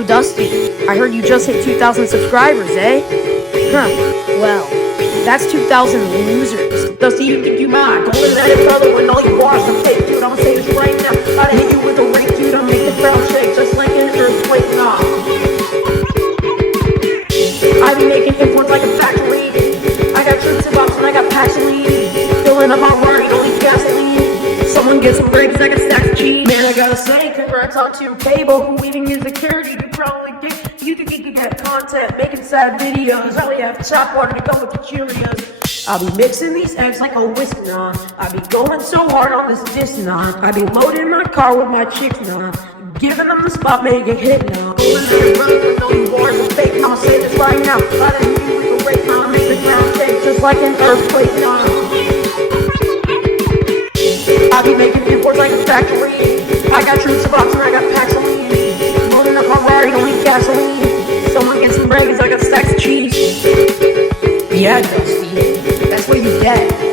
So Dusty, I heard you just hit 2,000 subscribers, eh? Huh, well, that's 2,000 losers. Dusty, you think you mine? Go in at each other when all you are some fake, dude. I'ma say this right now. I'd hit you with a rake, dude. I'll make the crowd shake just like an earthquake. Nah. I be making imports like a factory. I got troops in box and I got packs of weed. Filling up my Rari, don't need gasoline. Someone get some breaks, I got stacks of cheese. Man, I gotta say, congrats on 2K, but who even is a charity? You probably get, you think you can get content, making sad videos. I only have tap water to go with the Cheerios. I'll be mixing these eggs like a whisk, nah. I be going so hard on this disc, nah. I be loading my car with my chicks, nah. Giving them the spot, make it hit now. Going to the road with all you wars and fake. I'ma say this right now. I didn't hit you with a rake, I'ma make the ground shake just like an earthquake, nah. I be making imports like a factory. I got troops of box and I got packs of weed. Loading up my Rari, don't need gasoline. Someone get some breaks, I got stacks of cheese. Yeah, Dusty, that's what you get.